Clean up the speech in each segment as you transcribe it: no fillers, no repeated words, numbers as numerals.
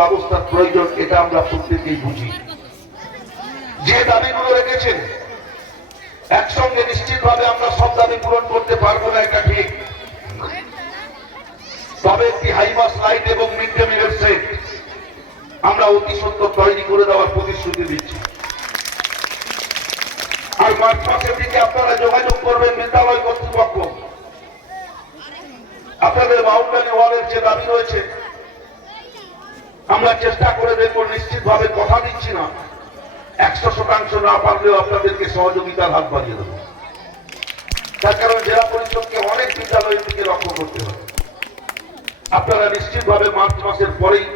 ব্যবস্থার প্রয়োজন, এটা আমরা প্রত্যেকেই বুঝি। যে দাবিগুলো রেখেছেন একসঙ্গে নিশ্চিতভাবে আমরা সব দাবি পূরণ করতে পারবো না, এটা ঠিক। তবে একটি হাইমাস লাইট এবং মিড ডে মিলের সেট আমরা অতি সত্বর তৈরি করে দেওয়ার প্রতিশ্রুতি দিচ্ছি। আর মার্চ মাসের দিকে আপনারা যোগাযোগ করবেন বিদ্যালয় কর্তৃপক্ষ। আপনাদের বাউন্ডারি ওয়ালের যে দাবি রয়েছে আমরা চেষ্টা করে দেখব, নিশ্চিতভাবে কথা দিচ্ছি না 100% না পারলেও আপনাদেরকে সহযোগিতার হাত বাড়িয়ে দেবো। তার কারণ জেলা পরিষদকে অনেক বিদ্যালয়ের দিকে লক্ষ্য করতে হবে। আপনারা নিশ্চিতভাবে মার্চ মাসের পরেই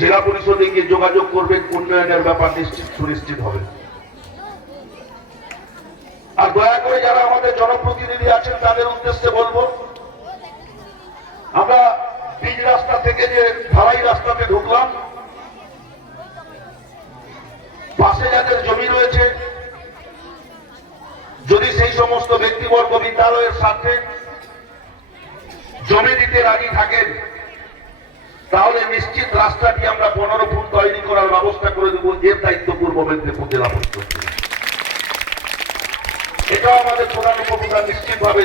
জেলা পরিষদে গিয়ে যোগাযোগ করবেন, উন্নয়নের ব্যাপার সুনিশ্চিত হবে। আর দয়া করে যারা আমাদের জনপ্রতিনিধি আছেন তাদের উদ্দেশ্যে বলবো, আমরা বীজ রাস্তা থেকে যে ঢালাই রাস্তাতে ঢুকলাম, পাশে যাদের জমি রয়েছে, যদি সেই সমস্ত ব্যক্তিবর্গ বিদ্যালয়ের সাথে জমি দিতে রাজি থাকেন তাহলে নিশ্চিত রাস্তাটি আমরা 15 ফুট তৈরি করার ব্যবস্থা করে দেবো। এর দায়িত্ব পূর্ব মেদিনীপুর জেলা পরিষদ। এটাও আমাদের প্রধান উপপ্রধান নিশ্চিতভাবে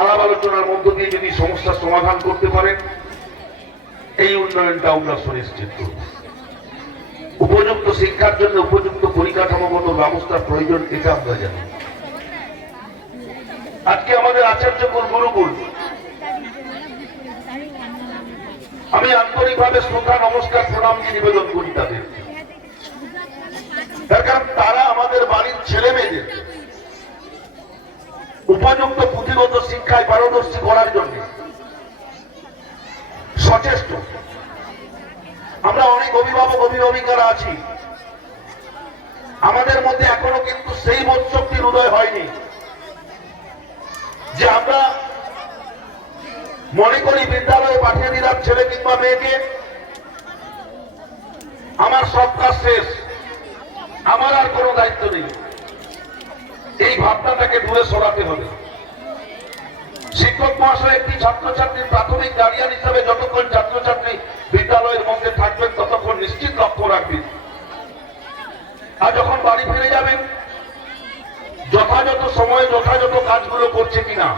আলাপ আলোচনার মধ্য দিয়ে যদি সমস্যার সমাধান করতে পারেন, এই উন্নয়নটা আমরা সুনিশ্চিত করব। উপযুক্ত শিক্ষার জন্য উপযুক্ত পরিকাঠামোগত ব্যবস্থার প্রয়োজন, এটা আমরা জানি। আজকে আমাদের আচার্যকুল গুরুকুল, আমি আন্তরিকভাবে শ্রদ্ধা নমস্কার প্রণাম নিবেদন করি তাদের। তার কারণ তারা আমাদের বাড়ির ছেলে মেয়েদের উপযুক্ত পুঁথিগত শিক্ষায় পারদর্শী করার জন্য সচেষ্ট। আমরা অনেক অভিভাবক অভিভাবিকারা আছি, আমাদের মধ্যে এখনো কিন্তু সেই বোধশক্তির উদয় হয়নি যে আমরা মনে করি বিদ্যালয়ে পাঠিয়ে দিলাম ছেলে কিংবা মেয়েকে, আমার সব কাজ শেষ, আমার আর কোনো দায়িত্ব নেই। এই ভাবনাটাকে দূরে সরাতে হবে। শিক্ষক মহাশয় একটি ছাত্রছাত্রীর প্রাথমিক গার্ডিয়ান হিসাবে যতক্ষণ ছাত্রছাত্রী বিদ্যালয়ের মধ্যে থাকবেন ততক্ষণ নিশ্চিত লক্ষ্য রাখবেন। আর যখন বাড়ি ফিরে যাবেন যথাযথ সময়ে যথাযথ কাজগুলো করছে কিনা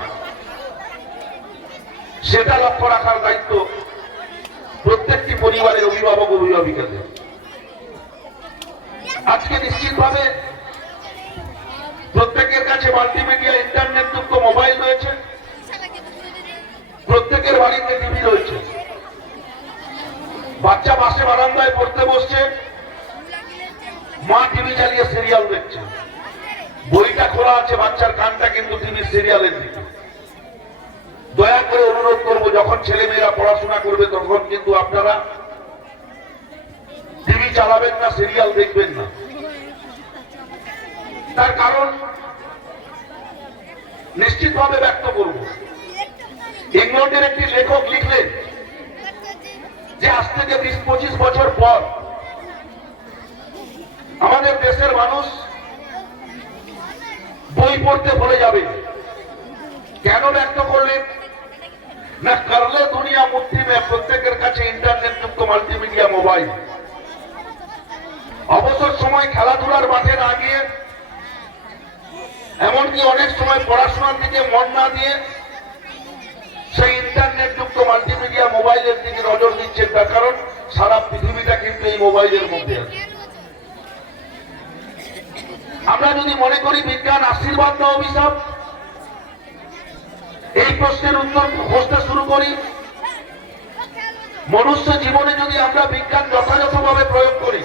সেটা লক্ষ্য রাখার দায়িত্ব প্রত্যেকটি পরিবারের অভিভাবক অভিভাবিকাদের। আজকে নিশ্চিতভাবে প্রত্যেকের কাছে মাল্টিমিডিয়া ইন্টারনেট যুক্ত মোবাইল রয়েছে, প্রত্যেকের বাড়িতে টিভি রয়েছে। বাচ্চা পাশে বারান্দায় পড়তে বসছে, মা টিভি চালিয়ে সিরিয়াল দেখছে, বইটা খোলা আছে, বাচ্চার কানটা কিন্তু টিভির সিরিয়ালের দিকে। দয়া করে অনুরোধ করবো, যখন ছেলে মেয়েরা পড়াশোনা করবে তখন কিন্তু আপনারা টিভি চালাবেন না, সিরিয়াল দেখবেন না। তার কারণ নিশ্চিতভাবে ব্যক্ত করব, ইংল্যান্ডের একটি লেখক লিখলেন যে আজ থেকে 20-25 বছর পর আমাদের দেশের মানুষ বই পড়তে ভুলে যাবে। কেন ব্যক্ত করলেন না? করলে দুনিয়া মুঠি মে, প্রত্যেকের কাছে ইন্টারনেট যুক্ত মাল্টিমিডিয়া মোবাইল। অবসর সময় খেলাধুলার মাঠে না গিয়ে, এমনকি অনেক সময় পড়াশোনার দিকে মন না দিয়ে সেই ইন্টারনেট যুক্ত মাল্টিমিডিয়া মোবাইলের দিকে নজর দিচ্ছেন। তার কারণ সারা পৃথিবীটা কিন্তু এই মোবাইলের মধ্যে আছে। আমরা যদি মনে করি বিজ্ঞান আশীর্বাদ না অভিশাপ, এই প্রশ্নের উত্তর খুঁজতে শুরু করি। মনুষ্য জীবনে যদি আমরা বিজ্ঞান যথাযথভাবে প্রয়োগ করি,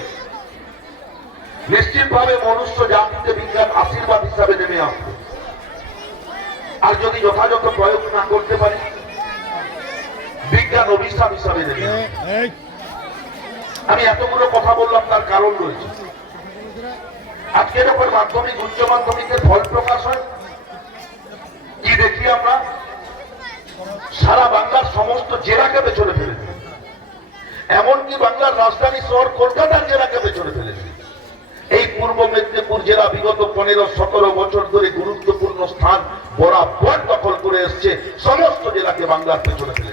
নিশ্চিতভাবে মনুষ্য জাতিতে বিজ্ঞান আশীর্বাদ হিসাবে নেমে আসবে। আর যদি যথাযথ প্রয়োগ না করতে পারি, বিজ্ঞান অভিশাপ হিসাবে নেমে আসবে। আমি এতগুলো কথা বললাম, তার কারণ রয়েছে। আজকে যখন মাধ্যমিক উচ্চ মাধ্যমিকের ফল প্রকাশ হয়, কি দেখি আমরা? সারা বাংলার সমস্ত জেলাকে পেছনে ফেলে দিই, এমনকি বাংলার রাজধানী শহর কলকাতার জেলাকে পেছনে ফেলে দিই। এই পূর্ব মেদিনীপুর জেলা বিগত 15-17 বছর ধরে গুরুত্বপূর্ণ স্থান বরাবর দখল করে এসছে, সমস্ত জেলাকে বাংলার পেছনে ফেলে